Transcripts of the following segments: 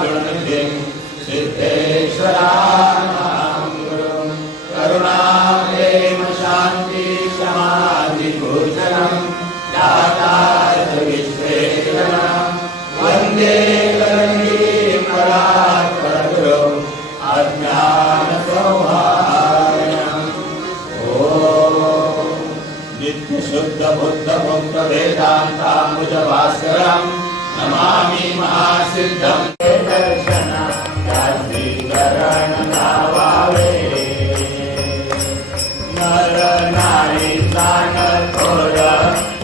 दृढनिधिं सिद्धेश्वराणां गुरुं करुणाप्रेम शान्ति समाधिभूषणं दातारं विश्वेश्वरं वन्दे करुणीं परात्परगुरुं अज्ञानसंहारिणम्। ॐ नित्यशुद्ध बुद्ध मुक्त वेदान्ताम्बुजभास्करं नमामि महासिद्धं। दर्शन शास्त्रीकरण नावावे नर नारी तान थोर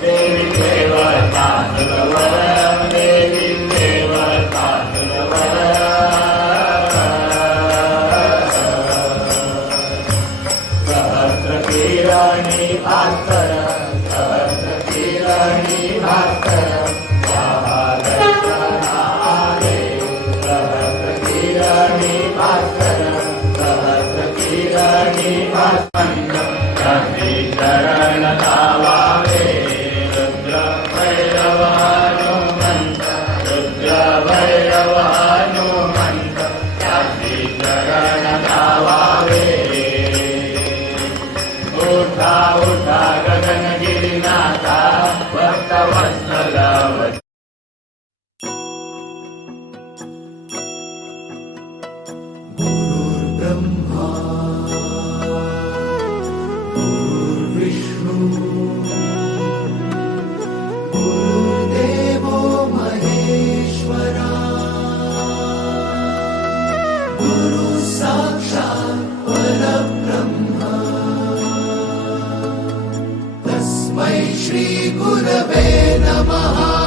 देवी देवता तुलवर देवी देवता तुलवर सहस्र किरणी भास्कर सहस्र किरणी भास्कर चरण नावावे रुद्र भैरव हनुमंत रुद्र भैरव हनुमंत त्याची चरण नावावे। उठा उठा गगनगिरिनाथा भक्त वत्सल गुरुर्ब्रह्मा गुरुर्विष्णु गुरुर्देवो महेश्वरा गुरु साक्षात् परब्रह्म तस्मै श्री गुरवे नमः।